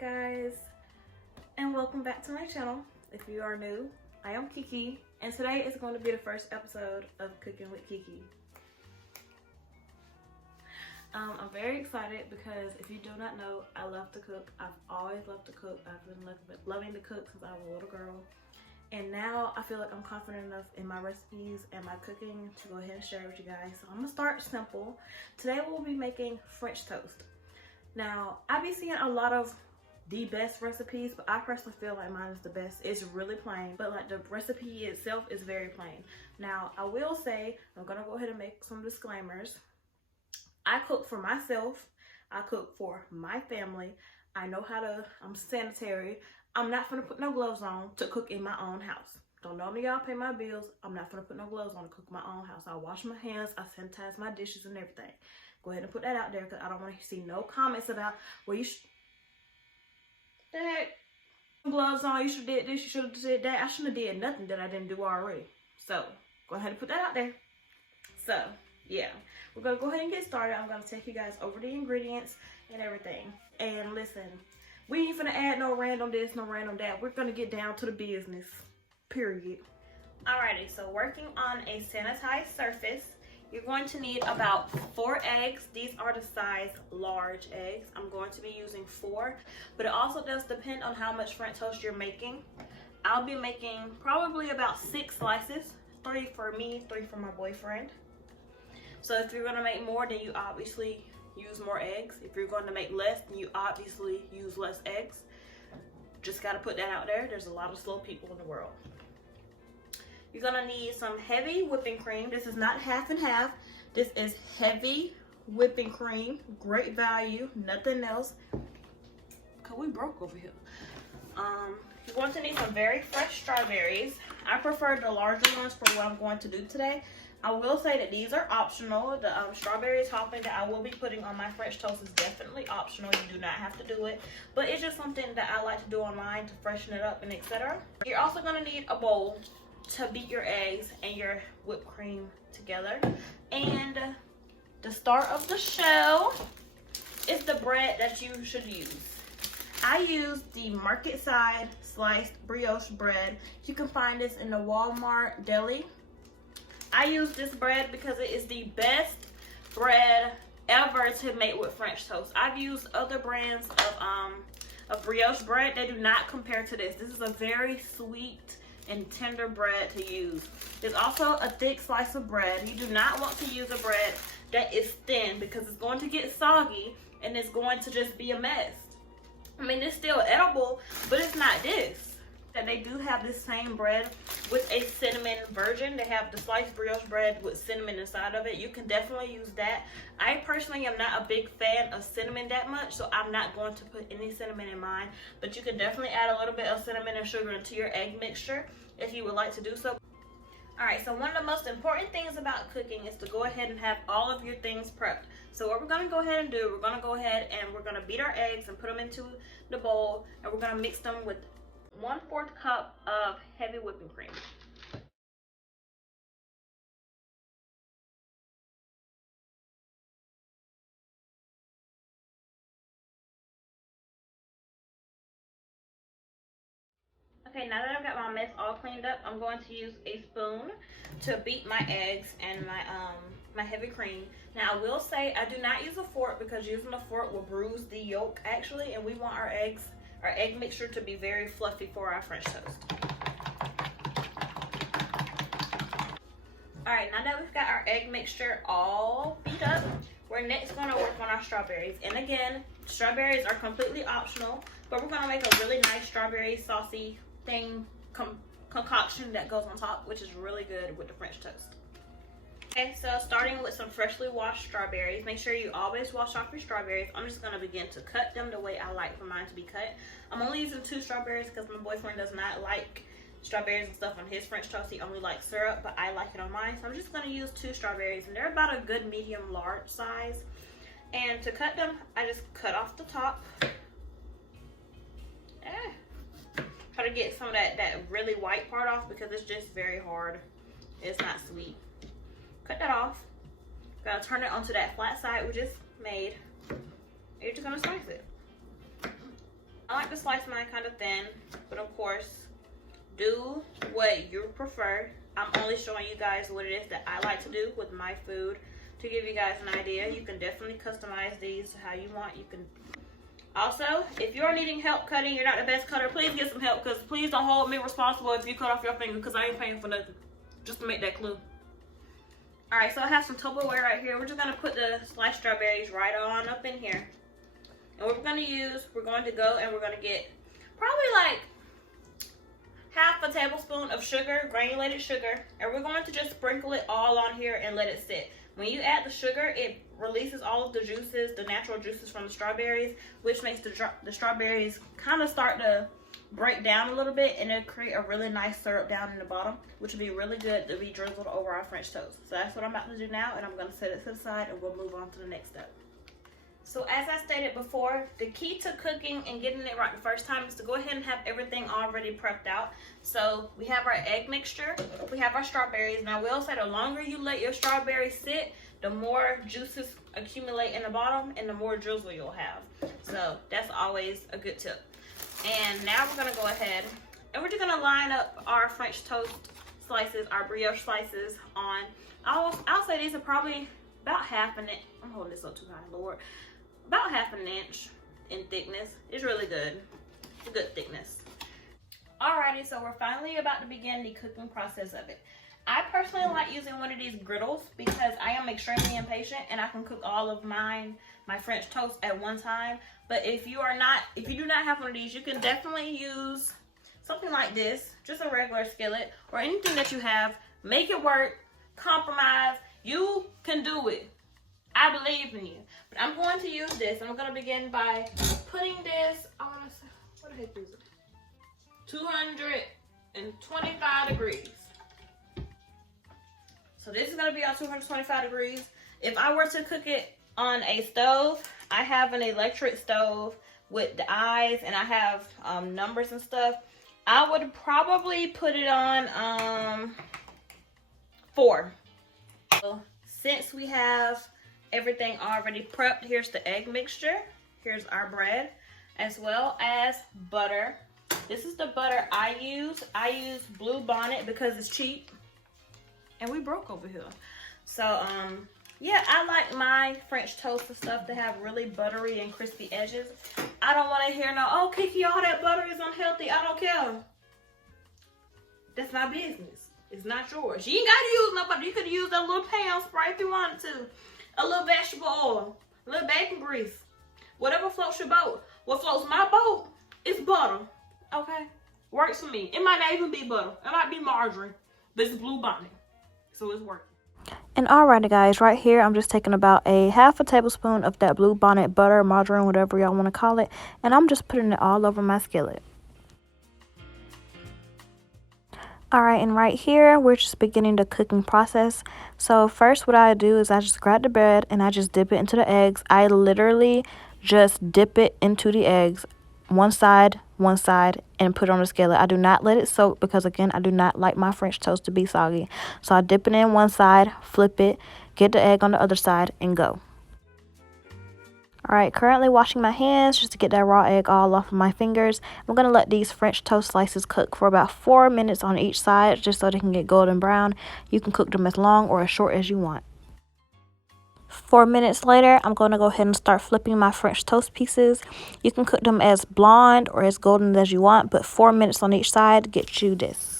guys, and welcome back to my channel. If you are new, I am Kiki, and today is going to be the first episode of Cooking with Kiki. I'm very excited because if you do not know, I love to cook. I've always loved to cook. I've been loving to cook since I was a little girl. And now I feel like I'm confident enough in my recipes and my cooking to go ahead and share it with you guys. So I'm gonna start simple. Today we'll be making French toast. Now, I be seeing a lot of the best recipes, but I personally feel like mine is the best. It's really plain, but like the recipe itself is very plain. Now, I will say, I'm gonna go ahead and make some disclaimers. I cook for myself. I cook for my family. I know how to, I'm sanitary. I'm not gonna put no gloves on to cook in my own house. Don't know me, y'all pay my bills. I'm not gonna put no gloves on to cook in my own house. I wash my hands, I sanitize my dishes and everything. Go ahead and put that out there because I don't want to see no comments about, well, you should, that gloves on, you should have did this, you should have did that. I shouldn't have did nothing that I didn't do already. So go ahead and put that out there. So yeah, we're gonna go ahead and get started. I'm gonna take you guys over the ingredients and everything. And listen, we ain't finna add no random this, no random that. We're gonna get down to the business, period. Alrighty, so working on a sanitized surface, you're going to need about 4 eggs. These are the size large eggs. I'm going to be using 4, but it also does depend on how much French toast you're making. I'll be making probably about 6 slices, 3 for me, 3 for my boyfriend. So if you're gonna make more, then you obviously use more eggs. If you're going to make less, then you obviously use less eggs. Just gotta put that out there. There's a lot of slow people in the world. You're gonna need some heavy whipping cream. This is not half and half. This is heavy whipping cream. Great value, nothing else. Cause we broke over here. You're going to need some very fresh strawberries. I prefer the larger ones for what I'm going to do today. I will say that these are optional. The strawberry topping that I will be putting on my French toast is definitely optional. You do not have to do it, but it's just something that I like to do on mine to freshen it up and etc. You're also gonna need a bowl to beat your eggs and your whipped cream together. And the star of the show is the bread that you should use. I use the Marketside sliced brioche bread. You can find this in the Walmart deli. I use this bread because it is the best bread ever to make with French toast. I've used other brands of brioche bread. They do not compare to this. This is a very sweet and tender bread to use. There's also a thick slice of bread. You do not want to use a bread that is thin because it's going to get soggy and it's going to just be a mess. I mean, it's still edible, but it's not this. And they do have this same bread with a cinnamon version. They have the sliced brioche bread with cinnamon inside of it. You can definitely use that. I personally am not a big fan of cinnamon that much, so I'm not going to put any cinnamon in mine. But you can definitely add a little bit of cinnamon and sugar into your egg mixture if you would like to do so. Alright, so one of the most important things about cooking is to go ahead and have all of your things prepped. So what we're going to go ahead and do, we're going to go ahead and we're going to beat our eggs and put them into the bowl, and we're going to mix them with 1/4 cup of heavy whipping cream. Okay, now that I've got my mess all cleaned up, I'm going to use a spoon to beat my eggs and my heavy cream. Now I will say I do not use a fork because using a fork will bruise the yolk actually, and we want our egg mixture to be very fluffy for our French toast. Alright, now that we've got our egg mixture all beat up, we're next going to work on our strawberries. And again, strawberries are completely optional, but we're going to make a really nice strawberry saucy thing concoction that goes on top, which is really good with the French toast. Okay, so starting with some freshly washed strawberries. Make sure you always wash off your strawberries. I'm just going to begin to cut them the way I like for mine to be cut. I'm only using 2 strawberries because my boyfriend does not like strawberries and stuff on his French toast. He only likes syrup, but I like it on mine. So I'm just going to use 2 strawberries, and they're about a good medium large size. And to cut them, I just cut off the top. Try to get some of that really white part off because it's just very hard. It's not sweet. Cut that off. Gonna turn it onto that flat side we just made. You're just gonna slice it. I like to slice mine kind of thin, but of course, do what you prefer. I'm only showing you guys what it is that I like to do with my food to give you guys an idea. You can definitely customize these how you want. You can also, if you're needing help cutting, you're not the best cutter, please get some help, because please don't hold me responsible if you cut off your finger, because I ain't paying for nothing. Just to make that clear. Alright, so I have some Tupperware right here. We're just going to put the sliced strawberries right on up in here. And what we're going to use, we're going to go and we're going to get probably like half a tablespoon of sugar, granulated sugar. And we're going to just sprinkle it all on here and let it sit. When you add the sugar, it releases all of the juices, the natural juices from the strawberries, which makes the strawberries kind of start to break down a little bit, and it'll create a really nice syrup down in the bottom, which will be really good to be drizzled over our French toast. So that's what I'm about to do now, and I'm going to set it to the side and we'll move on to the next step. So as I stated before, the key to cooking and getting it right the first time is to go ahead and have everything already prepped out. So we have our egg mixture, we have our strawberries. Now I will say the longer you let your strawberries sit, the more juices accumulate in the bottom and the more drizzle you'll have. So that's always a good tip. And now we're gonna go ahead and we're just gonna line up our French toast slices, our brioche slices on. I'll say these are probably about half an inch. I'm holding this up too high, Lord. About half an inch in thickness. It's really good. It's a good thickness. Alrighty, so we're finally about to begin the cooking process of it. I personally like using one of these griddles because I am extremely impatient and I can cook all of my French toast at one time. But if you do not have one of these, you can definitely use something like this, just a regular skillet or anything that you have. Make it work, compromise. You can do it. I believe in you. But I'm going to use this. I'm going to begin by putting this, I want to say, what the heck is it? 225 degrees. So this is going to be on 225 degrees. If I were to cook it on a stove, I have an electric stove with the eyes and I have numbers and stuff. I would probably put it on 4. So since we have everything already prepped, here's the egg mixture, here's our bread, as well as butter. This is the butter I use. I use Blue Bonnet because it's cheap. And we broke over here. So, yeah, I like my French toast and stuff to have really buttery and crispy edges. I don't want to hear no, oh, Kiki, all that butter is unhealthy. I don't care. That's my business. It's not yours. You ain't got to use no butter. You could use a little pan spray if you wanted to. A little vegetable oil. A little bacon grease. Whatever floats your boat. What floats my boat is butter. Okay? Works for me. It might not even be butter. It might be margarine. But it's Blue Bonnet. So it's working. And alrighty guys, right here I'm just taking about a half a tablespoon of that Blue Bonnet butter, margarine, whatever y'all want to call it, and I'm just putting it all over my skillet. Alright, and right here we're just beginning the cooking process. So first what I do is I just grab the bread and I just dip it into the eggs. I literally just dip it into the eggs, one side, and put it on the skillet. I do not let it soak because, again, I do not like my French toast to be soggy. So I dip it in one side, flip it, get the egg on the other side, and go. Alright, currently washing my hands just to get that raw egg all off of my fingers. I'm going to let these French toast slices cook for about 4 minutes on each side just so they can get golden brown. You can cook them as long or as short as you want. 4 minutes later, I'm going to go ahead and start flipping my French toast pieces. You can cook them as blonde or as golden as you want, but 4 minutes on each side gets you this.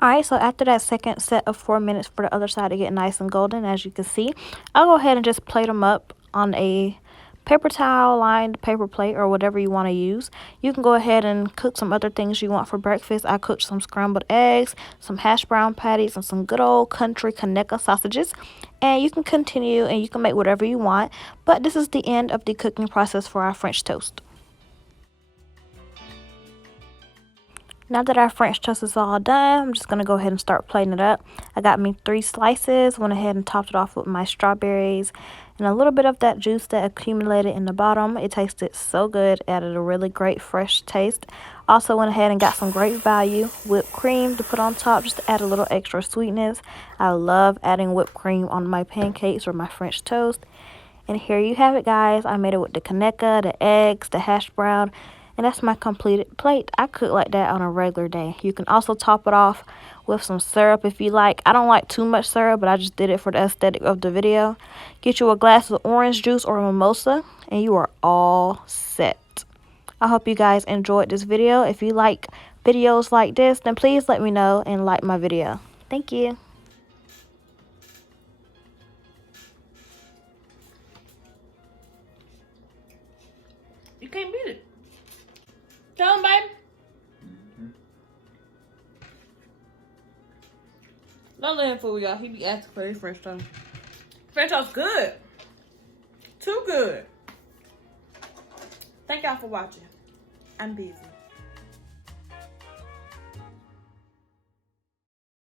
Alright, so after that second set of 4 minutes for the other side to get nice and golden, as you can see, I'll go ahead and just plate them up on a paper towel lined paper plate or whatever you want to use. You can go ahead and cook some other things you want for breakfast. I cooked some scrambled eggs, some hash brown patties, and some good old country Kaneka sausages. And you can continue and you can make whatever you want, but this is the end of the cooking process for our French toast. Now that our French toast is all done, I'm just going to go ahead and start plating it up. I got me 3 slices, went ahead and topped it off with my strawberries and a little bit of that juice that accumulated in the bottom. It tasted so good, added a really great fresh taste. Also went ahead and got some great value whipped cream to put on top just to add a little extra sweetness. I love adding whipped cream on my pancakes or my French toast. And here you have it, guys. I made it with the Kaneka, the eggs, the hash brown, and that's my completed plate. I cook like that on a regular day. You can also top it off with some syrup if you like. I don't like too much syrup, but I just did it for the aesthetic of the video. Get you a glass of orange juice or a mimosa, and you are all set. I hope you guys enjoyed this video. If you like videos like this, then please let me know and like my video. Thank you. You can't beat it. Tell him, babe. Don't let him fool y'all. He be asking for his French toast. French toast good. Too good. Thank y'all for watching. I'm busy.